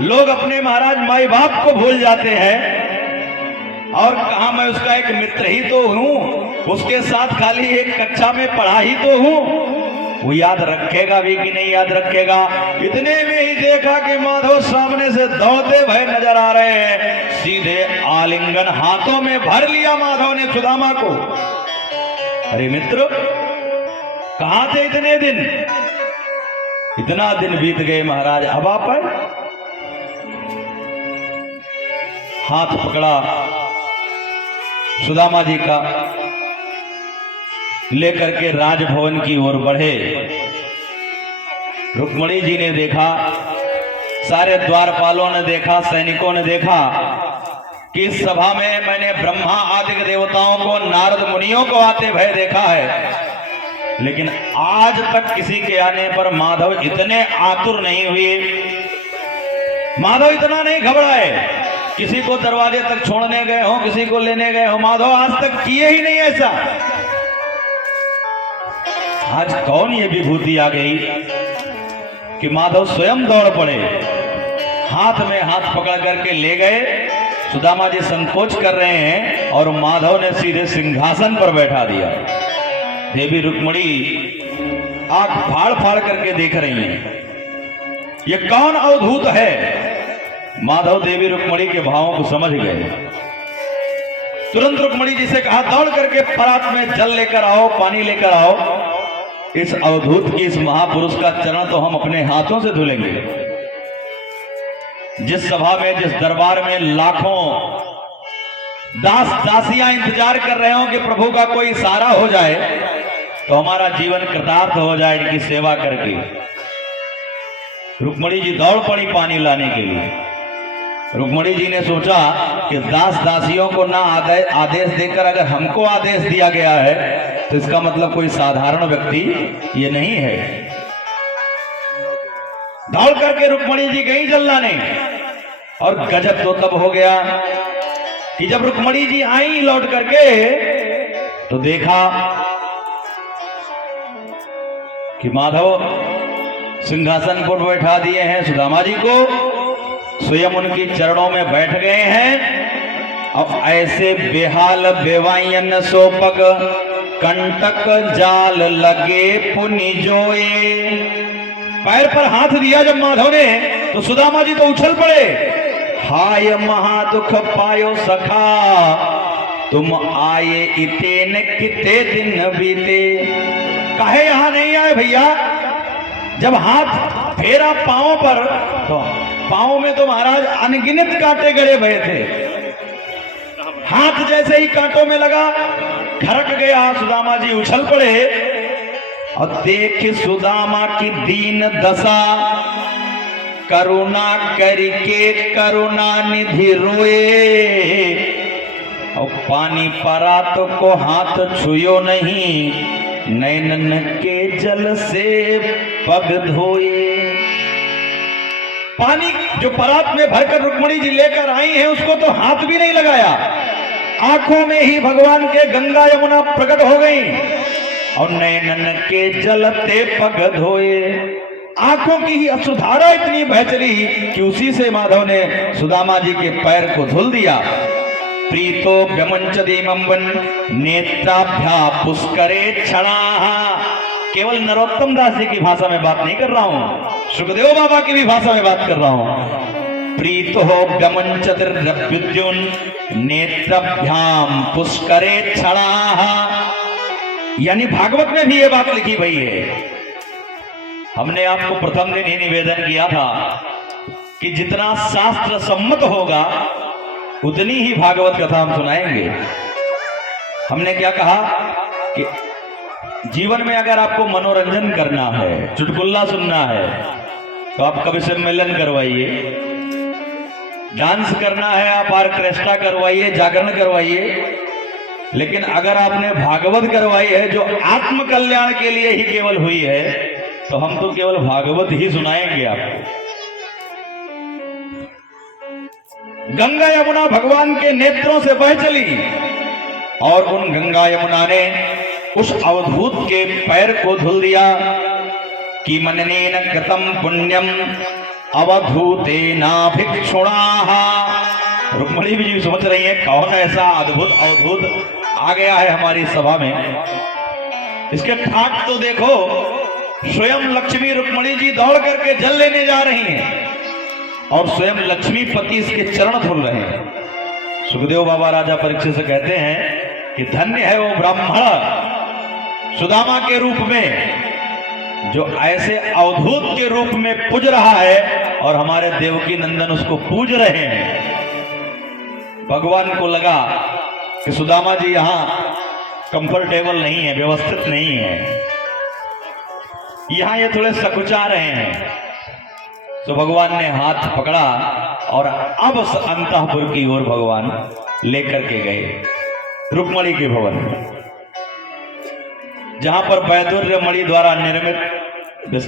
लोग अपने महाराज माई बाप को भूल जाते हैं और कहा मैं उसका एक मित्र ही तो हूं, उसके साथ खाली एक कक्षा में पढ़ा ही तो हूं। वो याद रखेगा भी कि नहीं याद रखेगा। इतने में ही देखा कि माधव सामने से दौड़ते भय नजर आ रहे हैं। सीधे आलिंगन हाथों में भर लिया माधव ने सुदामा को। अरे मित्र, कहां थे इतने दिन? इतना दिन बीत गए महाराज, अब आप आए। हाथ पकड़ा सुदामा जी का, लेकर के राजभवन की ओर बढ़े। रुक्मणी जी ने देखा, सारे द्वारपालों ने देखा, सैनिकों ने देखा कि इस सभा में मैंने ब्रह्मा आदि देवताओं को, नारद मुनियों को आते भय देखा है, लेकिन आज तक किसी के आने पर माधव इतने आतुर नहीं हुए, माधव इतना नहीं घबराए। किसी को दरवाजे तक छोड़ने गए हो, किसी को लेने गए हो, माधव आज तक किए ही नहीं ऐसा। आज कौन ये विभूति आ गई कि माधव स्वयं दौड़ पड़े, हाथ में हाथ पकड़ करके ले गए। सुदामा जी संकोच कर रहे हैं और माधव ने सीधे सिंहासन पर बैठा दिया। देवी रुक्मणी आंख फाड़ फाड़ करके देख रही हैं, ये कौन अवधूत है। माधव देवी रुक्मणी के भावों को समझ गए। तुरंत रुक्मणी जी से कहा, दौड़ करके परात में जल लेकर आओ, पानी लेकर आओ। इस अवधूत की, इस महापुरुष का चरण तो हम अपने हाथों से धुलेंगे। जिस सभा में, जिस दरबार में लाखों दास दासियां इंतजार कर रहे हो कि प्रभु का कोई इशारा हो जाए तो हमारा जीवन कृतार्थ हो जाए इनकी सेवा करके। रुक्मणी जी दौड़ पड़ी पानी लाने के लिए। रुक्मणी जी ने सोचा कि दास दासियों को ना आदेश देकर अगर हमको आदेश दिया गया है तो इसका मतलब कोई साधारण व्यक्ति ये नहीं है। दौड़ करके रुक्मणी जी गई जल लाने, और गजब तो तब हो गया कि जब रुक्मणी जी आई लौट करके तो देखा कि माधव सिंहासन पर बैठा दिए हैं सुदामा जी को, स्वयं उनके चरणों में बैठ गए हैं। अब ऐसे बेहाल बेवायन सोपग कंटक जाल लगे पुनि जोए। पैर पर हाथ दिया जब माधव ने तो सुदामा जी तो उछल पड़े। हाय महादुख पायो सखा, तुम आए इतेन किते दिन बीते। काहे यहां नहीं आए भैया? जब हाथ फेरा पांव पर तो पांव में तो महाराज अनगिनत कांटे गड़े भये थे। हाथ जैसे ही कांटों में लगा, खरक गया। सुदामा जी उछल पड़े और देख सुदामा की दीन दशा, करुणा करके करुणा निधि रोए। और पानी परात को हाथ छुयो नहीं, नैनन के जल से पग धोए। पानी जो परात में भरकर रुक्मणी जी लेकर आई हैं उसको तो हाथ भी नहीं लगाया। आंखों में ही भगवान के गंगा यमुना प्रकट हो गई और नैनन के जलते पग धोए। आंखों की ही अश्रुधारा इतनी बह चली कि उसी से माधव ने सुदामा जी के पैर को धुल दिया। प्रीतो व्यमंचदीमंबन नेत्राभ्या पुष्करे क्षणा। केवल नरोत्तम दास जी की भाषा में बात नहीं कर रहा हूं, सुखदेव बाबा की भी भाषा में बात कर रहा हूं। प्रीतो व्यमंचद्युन नेत्राभ्याम पुष्करे क्षणा। यानी भागवत में भी ये बात लिखी हुई है। हमने आपको प्रथम दिन ही निवेदन किया था कि जितना शास्त्र सम्मत होगा उतनी ही भागवत कथा हम सुनाएंगे। हमने क्या कहा कि जीवन में अगर आपको मनोरंजन करना है, चुटकुल्ला सुनना है, तो आप कवि सम्मेलन करवाइए। डांस करना है, आप ऑर्केस्ट्रा करवाइए, जागरण करवाइए। लेकिन अगर आपने भागवत करवाई है जो आत्म कल्याण के लिए ही केवल हुई है, तो हम तो केवल भागवत ही सुनाएंगे आपको। गंगा यमुना भगवान के नेत्रों से बह चली और उन गंगा यमुना ने उस अवधूत के पैर को धुल दिया कि मननेन कृतम पुण्यम अवधूते ना भिक्षुणाः। रुक्मणी जी समझ रही है कौन ऐसा अद्भुत अवधूत आ गया है हमारी सभा में। इसके ठाट तो देखो, स्वयं लक्ष्मी रुक्मणी जी दौड़ करके जल लेने जा रही हैं और स्वयं लक्ष्मीपति इसके चरण धुल रहे हैं। सुखदेव बाबा राजा परीक्षित से कहते हैं कि धन्य है वो ब्राह्मण सुदामा के रूप में जो ऐसे अवधूत के रूप में पूज रहा है और हमारे देवकी नंदन उसको पूज रहे हैं। भगवान को लगा कि सुदामा जी यहां कंफर्टेबल नहीं है, व्यवस्थित नहीं है, यहां ये थोड़े सकुचा रहे हैं। तो भगवान ने हाथ पकड़ा और अब अंतःपुर की ओर भगवान लेकर के गए रुक्मणी के भवन में, जहां पर वैदुर्य मणि द्वारा निर्मित